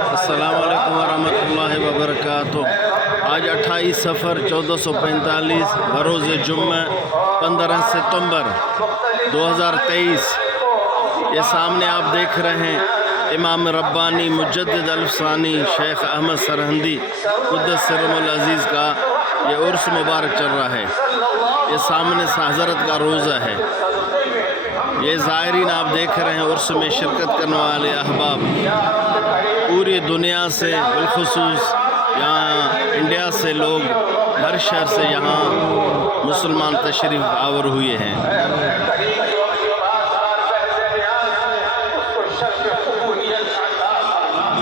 السلام علیکم ورحمۃ اللہ وبرکاتہ۔ آج 28 صفر 1445 بروز جمعہ 15 ستمبر 2023۔ یہ سامنے آپ دیکھ رہے ہیں امام ربانی مجدد الفسانی شیخ احمد سرہندی قدس سرہم العزیز کا یہ عرس مبارک چل رہا ہے۔ یہ سامنے حضرت کا روزہ ہے۔ یہ زائرین آپ دیکھ رہے ہیں عرس میں شرکت کرنے والے احباب پوری دنیا سے، بالخصوص یہاں انڈیا سے لوگ ہر شہر سے یہاں مسلمان تشریف آور ہوئے ہیں۔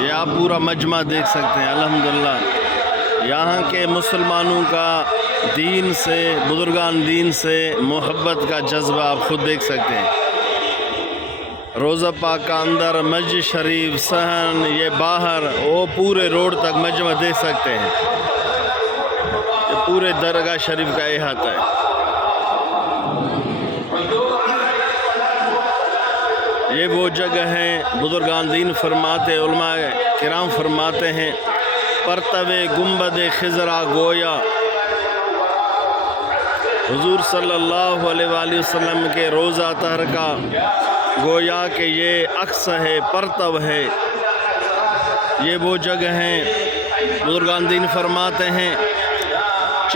یہ آپ پورا مجمع دیکھ سکتے ہیں۔ الحمدللہ یہاں کے مسلمانوں کا دین سے، بزرگان دین سے محبت کا جذبہ آپ خود دیکھ سکتے ہیں۔ روزہ پاک کا اندر مسجد شریف، صحن، یہ باہر وہ پورے روڈ تک مجمع دیکھ سکتے ہیں۔ یہ پورے درگاہ شریف کا احاطہ ہے۔ یہ وہ جگہ ہیں بزرگان دین فرماتے، علماء کرام فرماتے ہیں، پرتو گنبد خضرا گویا حضور صلی اللہ علیہ وآلہ وسلم کے روزہ طہر کا گویا کہ یہ عکس ہے، پرتو ہے۔ یہ وہ جگہ ہیں بزرگان دین فرماتے ہیں،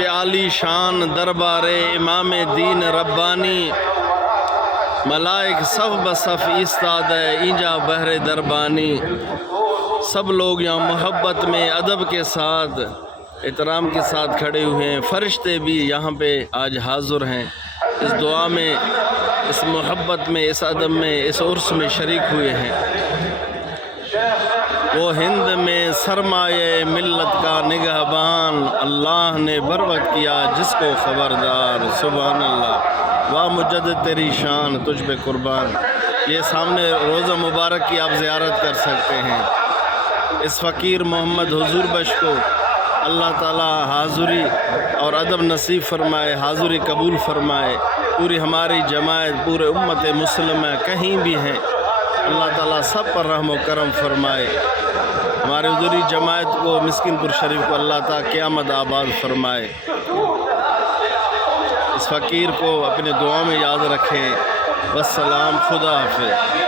عالی شان دربار امام دین ربانی، ملائک صف بصف ایستاد اینجا بہر دربانی۔ سب لوگ یہاں محبت میں، ادب کے ساتھ، احترام کے ساتھ کھڑے ہوئے ہیں۔ فرشتے بھی یہاں پہ آج حاضر ہیں، اس دعا میں، اس محبت میں، اس ادب میں، اس عرس میں شریک ہوئے ہیں۔ وہ ہند میں سرمایہ ملت کا نگہبان، اللہ نے بر وقت کیا جس کو خبردار، سبحان اللہ، واہ مجدد تیری شان، تجھ پہ قربان۔ یہ سامنے روزہ مبارک کی آپ زیارت کر سکتے ہیں۔ اس فقیر محمد حضور بخش کو اللہ تعالیٰ حاضری اور ادب نصیب فرمائے، حاضری قبول فرمائے۔ پوری ہماری جماعت، پورے امت مسلمہ کہیں بھی ہیں، اللہ تعالیٰ سب پر رحم و کرم فرمائے۔ ہمارے حضوری جماعت کو، مسکین پور شریف کو اللہ تعالیٰ قیامت آباد فرمائے۔ اس فقیر کو اپنے دعا میں یاد رکھیں۔ والسلام، خدا حافظ۔